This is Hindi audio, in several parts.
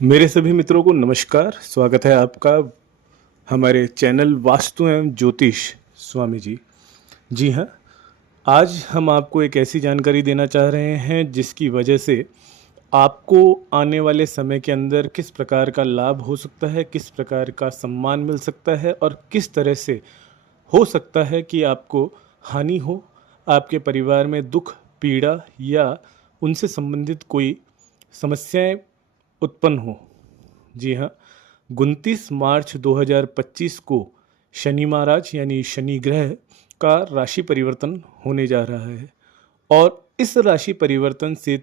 मेरे सभी मित्रों को नमस्कार। स्वागत है आपका हमारे चैनल वास्तु एवं ज्योतिष स्वामी जी। जी हाँ, आज हम आपको एक ऐसी जानकारी देना चाह रहे हैं जिसकी वजह से आपको आने वाले समय के अंदर किस प्रकार का लाभ हो सकता है, किस प्रकार का सम्मान मिल सकता है और किस तरह से हो सकता है कि आपको हानि हो, आपके परिवार में दुख, पीड़ा या उनसे संबंधित कोई समस्याएं उत्पन्न हो। जी हाँ, 29 मार्च 2025 को शनि महाराज यानी शनि ग्रह का राशि परिवर्तन होने जा रहा है और इस राशि परिवर्तन से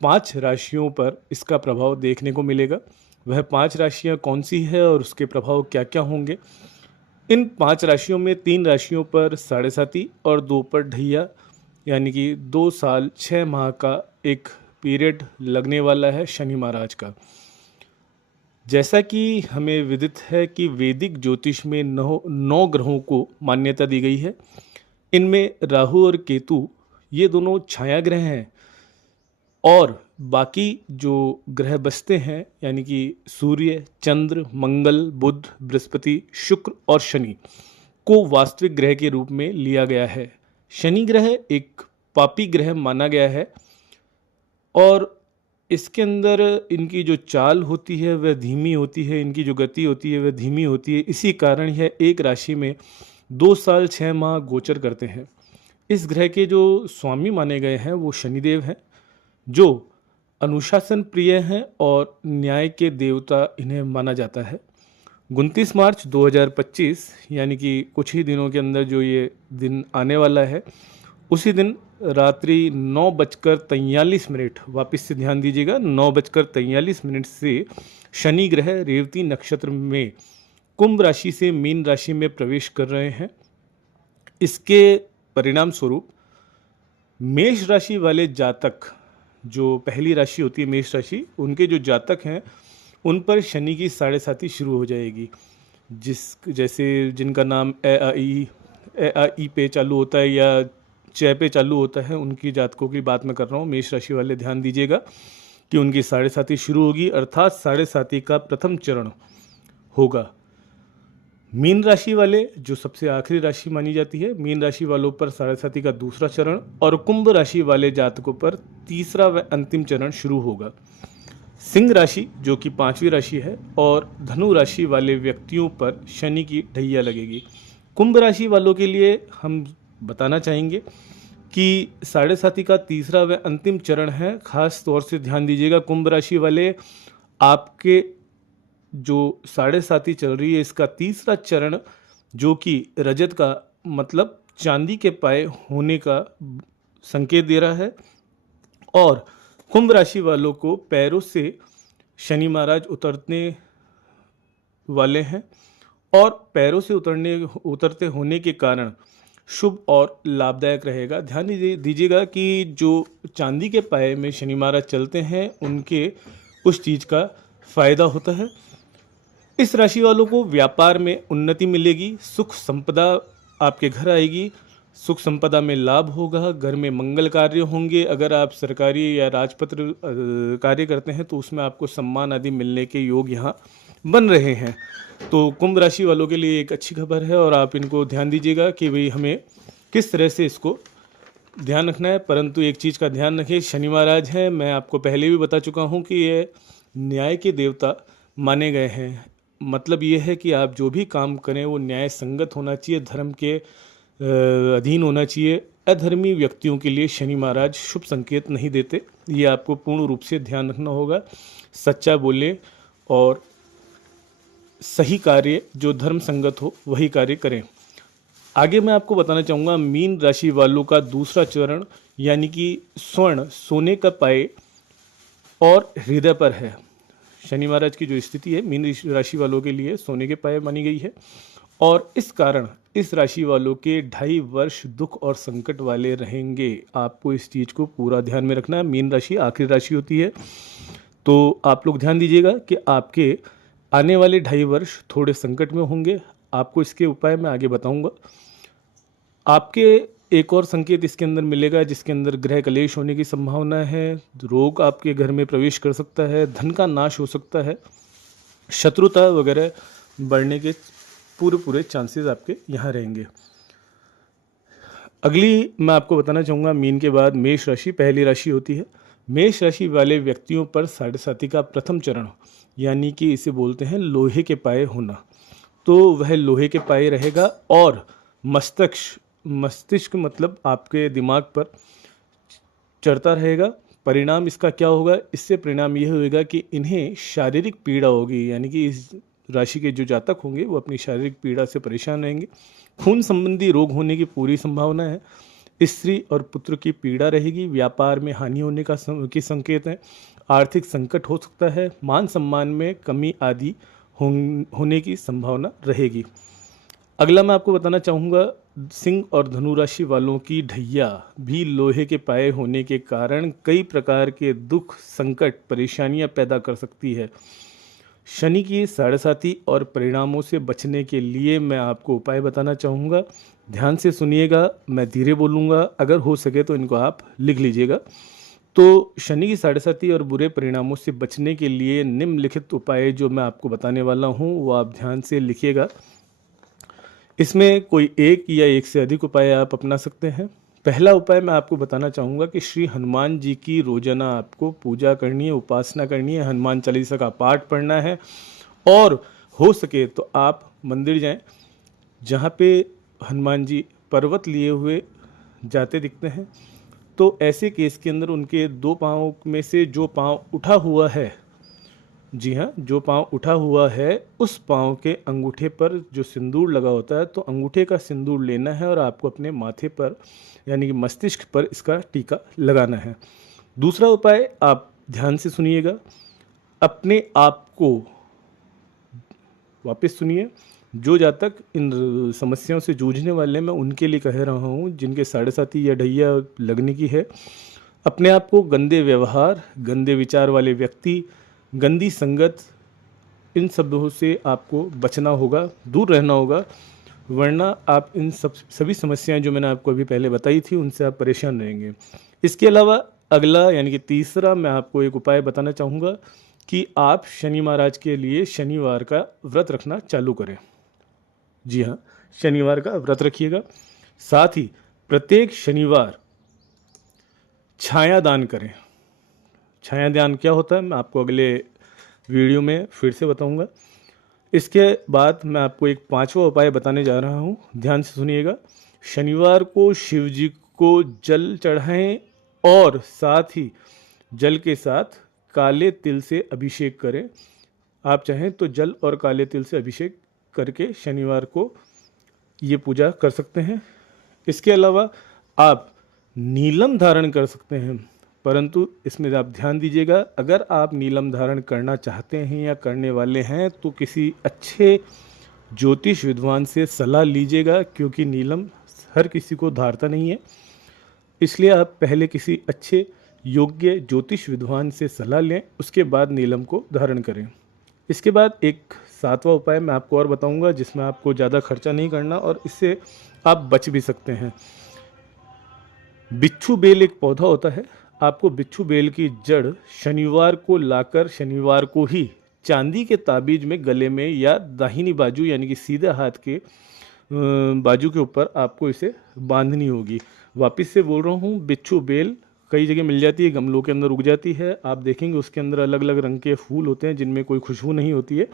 5 राशियों पर इसका प्रभाव देखने को मिलेगा। वह 5 राशियाँ कौन सी है और उसके प्रभाव क्या क्या होंगे। इन 5 राशियों में 3 राशियों पर साढ़े साती और 2 पर ढैया, यानी कि 2 साल 6 माह का एक पीरियड लगने वाला है शनि महाराज का। जैसा कि हमें विदित है कि वैदिक ज्योतिष में 9 ग्रहों को मान्यता दी गई है। इनमें राहु और केतु ये दोनों छाया ग्रह हैं और बाकी जो ग्रह बचते हैं यानी कि सूर्य, चंद्र, मंगल, बुध, बृहस्पति, शुक्र और शनि को वास्तविक ग्रह के रूप में लिया गया है। शनि ग्रह एक पापी ग्रह माना गया है और इसके अंदर इनकी जो चाल होती है वह धीमी होती है, इनकी जो गति होती है वह धीमी होती है। इसी कारण यह एक राशि में 2 साल 6 माह गोचर करते हैं। इस ग्रह के जो स्वामी माने गए हैं वो शनिदेव हैं, जो अनुशासन प्रिय हैं और न्याय के देवता इन्हें माना जाता है। 29 मार्च 2025 यानी कि कुछ ही दिनों के अंदर जो ये दिन आने वाला है, उसी दिन रात्रि 9:43 वापस से ध्यान दीजिएगा, 9:43 से शनि ग्रह रेवती नक्षत्र में कुंभ राशि से मीन राशि में प्रवेश कर रहे हैं। इसके परिणाम स्वरूप मेष राशि वाले जातक, जो पहली राशि होती है मेष राशि, उनके जो जातक हैं उन पर शनि की साढ़े साती शुरू हो जाएगी। जैसे जिनका नाम ए आ ई पे चालू होता है या च पे चालू होता है, उनकी जातकों की बात मैं कर रहा हूँ। मेष राशि वाले ध्यान दीजिएगा कि उनकी साढ़े साती शुरू होगी, अर्थात साढ़े साती का प्रथम चरण होगा। मीन राशि वाले जो सबसे आखिरी राशि मानी जाती है, मीन राशि वालों पर साढ़े साती का दूसरा चरण और कुंभ राशि वाले जातकों पर तीसरा व अंतिम चरण शुरू होगा। सिंह राशि जो कि 5वीं राशि है और धनु राशि वाले व्यक्तियों पर शनि की ढैया लगेगी। कुंभ राशि वालों के लिए हम बताना चाहेंगे कि साढ़े साती का तीसरा व अंतिम चरण है। खास तौर से ध्यान दीजिएगा कुंभ राशि वाले, आपके जो साढ़े साती चल रही है इसका तीसरा चरण जो कि रजत का मतलब चांदी के पाए होने का संकेत दे रहा है और कुंभ राशि वालों को पैरों से शनि महाराज उतरने वाले हैं और पैरों से उतरते होने के कारण शुभ और लाभदायक रहेगा। ध्यान दीजिएगा कि जो चांदी के पाए में शनि महाराज चलते हैं उनके उस चीज़ का फायदा होता है। इस राशि वालों को व्यापार में उन्नति मिलेगी, सुख संपदा आपके घर आएगी, सुख संपदा में लाभ होगा, घर में मंगल कार्य होंगे। अगर आप सरकारी या राजपत्र कार्य करते हैं तो उसमें आपको सम्मान आदि मिलने के योग यहाँ बन रहे हैं। तो कुंभ राशि वालों के लिए एक अच्छी खबर है और आप इनको ध्यान दीजिएगा कि भाई हमें किस तरह से इसको ध्यान रखना है। परंतु एक चीज़ का ध्यान रखें, शनि महाराज हैं, मैं आपको पहले भी बता चुका हूँ कि ये न्याय के देवता माने गए हैं। मतलब ये है कि आप जो भी काम करें वो न्याय संगत होना चाहिए, धर्म के अधीन होना चाहिए। अधर्मी व्यक्तियों के लिए शनि महाराज शुभ संकेत नहीं देते, ये आपको पूर्ण रूप से ध्यान रखना होगा। सच्चा बोलें और सही कार्य जो धर्म संगत हो वही कार्य करें। आगे मैं आपको बताना चाहूँगा मीन राशि वालों का दूसरा चरण यानी कि स्वर्ण सोने का पाए और हृदय पर है। शनि महाराज की जो स्थिति है मीन राशि वालों के लिए सोने के पाए मानी गई है और इस कारण इस राशि वालों के 2.5 वर्ष दुख और संकट वाले रहेंगे। आपको इस चीज़ को पूरा ध्यान में रखना है। मीन राशि आखिरी राशि होती है, तो आप लोग ध्यान दीजिएगा कि आपके आने वाले 2.5 वर्ष थोड़े संकट में होंगे। आपको इसके उपाय मैं आगे बताऊंगा। आपके एक और संकेत इसके अंदर मिलेगा जिसके अंदर ग्रह कलेश होने की संभावना है, रोग आपके घर में प्रवेश कर सकता है, धन का नाश हो सकता है, शत्रुता वगैरह बढ़ने के पूरे पूरे चांसेस आपके यहाँ रहेंगे। अगली मैं आपको बताना चाहूँगा, मीन के बाद मेष राशि पहली राशि होती है। मेष राशि वाले व्यक्तियों पर साढ़े साथी का प्रथम चरण, यानी कि इसे बोलते हैं लोहे के पाए होना, तो वह लोहे के पाए रहेगा और मस्तिष्क मतलब आपके दिमाग पर चढ़ता रहेगा। परिणाम इसका क्या होगा? इससे परिणाम यह होगा कि इन्हें शारीरिक पीड़ा होगी, यानी कि इस राशि के जो जातक होंगे वो अपनी शारीरिक पीड़ा से परेशान रहेंगे। खून संबंधी रोग होने की पूरी संभावना है। स्त्री और पुत्र की पीड़ा रहेगी। व्यापार में हानि होने की संकेत है। आर्थिक संकट हो सकता है। मान सम्मान में कमी आदि होने की संभावना रहेगी। अगला मैं आपको बताना चाहूँगा, सिंह और धनु राशि वालों की ढैया भी लोहे के पाए होने के कारण कई प्रकार के दुख, संकट, परेशानियां पैदा कर सकती है। शनि की साढ़े साती और परिणामों से बचने के लिए मैं आपको उपाय बताना चाहूँगा। ध्यान से सुनिएगा, मैं धीरे बोलूँगा, अगर हो सके तो इनको आप लिख लीजिएगा। तो शनि की साढ़े साती और बुरे परिणामों से बचने के लिए निम्नलिखित उपाय जो मैं आपको बताने वाला हूँ वो आप ध्यान से लिखिएगा। इसमें कोई एक या एक से अधिक उपाय आप अपना सकते हैं। पहला उपाय मैं आपको बताना चाहूँगा कि श्री हनुमान जी की रोजाना आपको पूजा करनी है, उपासना करनी है, हनुमान चालीसा का पाठ पढ़ना है और हो सके तो आप मंदिर जाएं जहाँ पे हनुमान जी पर्वत लिए हुए जाते दिखते हैं। तो ऐसे केस के अंदर उनके दो पाँव में से जो पाँव उठा हुआ है, जी हाँ, जो पाँव उठा हुआ है उस पाँव के अंगूठे पर जो सिंदूर लगा होता है, तो अंगूठे का सिंदूर लेना है और आपको अपने माथे पर यानी कि मस्तिष्क पर इसका टीका लगाना है। दूसरा उपाय आप ध्यान से सुनिएगा। अपने आप को, वापस सुनिए, जो जातक इन समस्याओं से जूझने वाले मैं उनके लिए कह रहा हूँ जिनके साढ़े साती या ढैया लगने की है, अपने आप को गंदे व्यवहार, गंदे विचार वाले व्यक्ति, गंदी संगत, इन सबों से आपको बचना होगा, दूर रहना होगा, वरना आप इन सभी समस्याएं जो मैंने आपको अभी पहले बताई थी उनसे आप परेशान रहेंगे। इसके अलावा अगला यानी कि तीसरा मैं आपको एक उपाय बताना चाहूँगा कि आप शनि महाराज के लिए शनिवार का व्रत रखना चालू करें। जी हाँ, शनिवार का व्रत रखिएगा। साथ ही प्रत्येक शनिवार छाया दान करें। छाया दान क्या होता है मैं आपको अगले वीडियो में फिर से बताऊंगा। इसके बाद मैं आपको एक पांचवा उपाय बताने जा रहा हूं, ध्यान से सुनिएगा। शनिवार को शिव जी को जल चढ़ाएं और साथ ही जल के साथ काले तिल से अभिषेक करें। आप चाहें तो जल और काले तिल से अभिषेक करके शनिवार को ये पूजा कर सकते हैं। इसके अलावा आप नीलम धारण कर सकते हैं, परंतु इसमें आप ध्यान दीजिएगा, अगर आप नीलम धारण करना चाहते हैं या करने वाले हैं तो किसी अच्छे ज्योतिष विद्वान से सलाह लीजिएगा, क्योंकि नीलम हर किसी को धारता नहीं है। इसलिए आप पहले किसी अच्छे योग्य ज्योतिष विद्वान से सलाह लें, उसके बाद नीलम को धारण करें। इसके बाद एक सातवां उपाय मैं आपको और बताऊंगा जिसमें आपको ज़्यादा खर्चा नहीं करना और इससे आप बच भी सकते हैं। बिच्छू बेल एक पौधा होता है, आपको बिच्छू बेल की जड़ शनिवार को लाकर शनिवार को ही चांदी के ताबीज में गले में या दाहिनी बाजू यानी कि सीधे हाथ के बाजू के ऊपर आपको इसे बांधनी होगी। वापस से बोल रहा हूँ, बिच्छू बेल कई जगह मिल जाती है, गमलों के अंदर उग जाती है, आप देखेंगे उसके अंदर अलग अलग रंग के फूल होते हैं जिनमें कोई खुशबू नहीं होती है,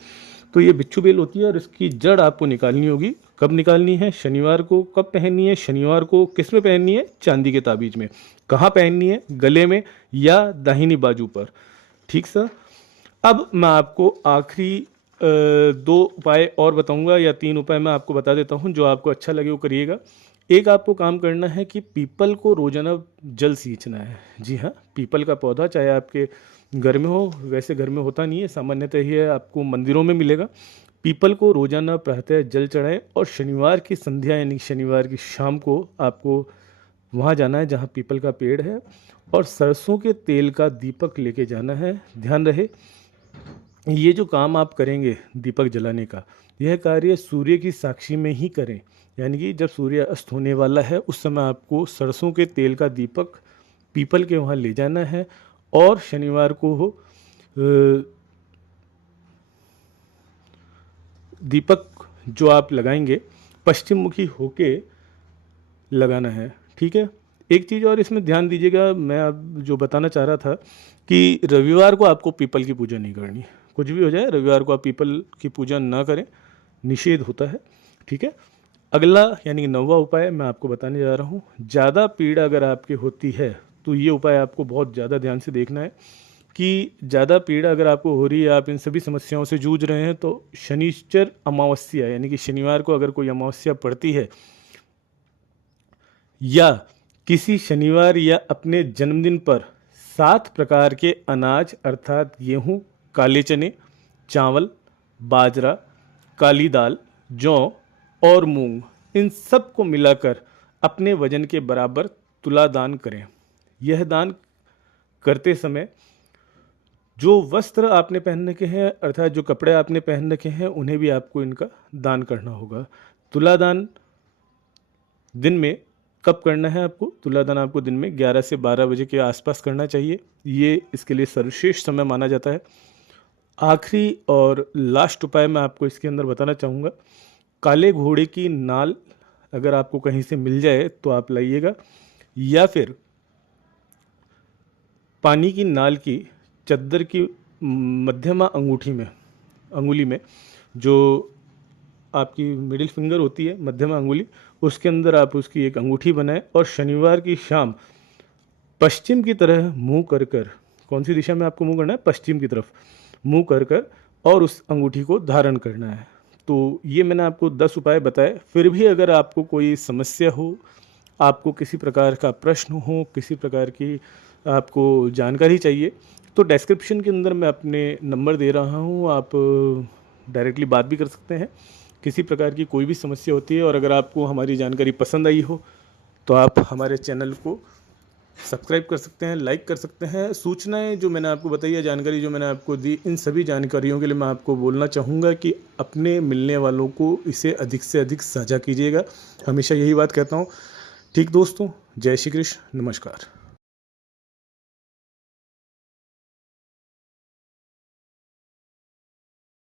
तो ये बिच्छू बेल होती है और इसकी जड़ आपको निकालनी होगी। कब निकालनी है? शनिवार को। कब पहननी है? शनिवार को। किस में पहननी है? चांदी के ताबीज में। कहाँ पहननी है? गले में या दाहिनी बाजू पर। ठीक सर। अब मैं आपको आखिरी दो उपाय और बताऊंगा या तीन उपाय मैं आपको बता देता हूं, जो आपको अच्छा लगे वो करिएगा। एक आपको काम करना है कि पीपल को रोजाना जल सींचना है। जी हाँ, पीपल का पौधा चाहे आपके घर में हो, वैसे घर में होता नहीं है, सामान्यतः ही है, आपको मंदिरों में मिलेगा। पीपल को रोजाना प्रातः जल चढ़ाएं और शनिवार की संध्या यानी शनिवार की शाम को आपको वहाँ जाना है जहाँ पीपल का पेड़ है और सरसों के तेल का दीपक लेके जाना है। ध्यान रहे ये जो काम आप करेंगे दीपक जलाने का, यह कार्य सूर्य की साक्षी में ही करें। यानी कि जब सूर्य अस्त होने वाला है उस समय आपको सरसों के तेल का दीपक पीपल के वहाँ ले जाना है और शनिवार को हो दीपक जो आप लगाएंगे पश्चिम मुखी होके लगाना है। ठीक है। एक चीज़ और इसमें ध्यान दीजिएगा, मैं अब जो बताना चाह रहा था कि रविवार को आपको पीपल की पूजा नहीं करनी। कुछ भी हो जाए रविवार को आप पीपल की पूजा ना करें, निषेध होता है। ठीक है। अगला यानी कि 9वां उपाय मैं आपको बताने जा रहा हूँ। ज़्यादा पीड़ा अगर आपकी होती है तो ये उपाय आपको बहुत ज़्यादा ध्यान से देखना है कि ज़्यादा पीड़ा अगर आपको हो रही है, आप इन सभी समस्याओं से जूझ रहे हैं, तो शनिश्चर अमावस्या यानी कि शनिवार को अगर कोई अमावस्या पड़ती है या किसी शनिवार या अपने जन्मदिन पर 7 प्रकार के अनाज अर्थात गेहूँ, काले चने, चावल, बाजरा, काली दाल, जौ और मूंग, इन सब को मिलाकर अपने वजन के बराबर तुला दान करें। यह दान करते समय जो वस्त्र आपने पहन रखे हैं अर्थात जो कपड़े आपने पहन रखे हैं उन्हें भी आपको इनका दान करना होगा। तुला दान दिन में कब करना है आपको? तुला दान आपको दिन में 11 से 12 बजे के आसपास करना चाहिए। ये इसके लिए सर्वश्रेष्ठ समय माना जाता है। आखिरी और लास्ट उपाय मैं आपको इसके अंदर बताना चाहूँगा। काले घोड़े की नाल अगर आपको कहीं से मिल जाए तो आप लाइएगा, या फिर पानी की नाल की चद्दर की मध्यमा अंगुली में जो आपकी मिडिल फिंगर होती है, मध्यमा अंगुली, उसके अंदर आप उसकी एक अंगूठी बनाएं और शनिवार की शाम पश्चिम की तरह मुंह कर कर, कौन सी दिशा में आपको मुंह करना है? पश्चिम की तरफ मुंह कर कर, और उस अंगूठी को धारण करना है। तो ये मैंने आपको 10 उपाय बताए। फिर भी अगर आपको कोई समस्या हो, आपको किसी प्रकार का प्रश्न हो, किसी प्रकार की आपको जानकारी चाहिए, तो डिस्क्रिप्शन के अंदर मैं अपने नंबर दे रहा हूँ, आप डायरेक्टली बात भी कर सकते हैं। किसी प्रकार की कोई भी समस्या होती है और अगर आपको हमारी जानकारी पसंद आई हो तो आप हमारे चैनल को सब्सक्राइब कर सकते हैं, लाइक कर सकते हैं। सूचनाएं जो मैंने आपको बताई है, जानकारी जो मैंने आपको दी, इन सभी जानकारियों के लिए मैं आपको बोलना चाहूँगा कि अपने मिलने वालों को इसे अधिक से अधिक साझा कीजिएगा। हमेशा यही बात कहता हूँ। ठीक दोस्तों, जय श्री कृष्ण, नमस्कार।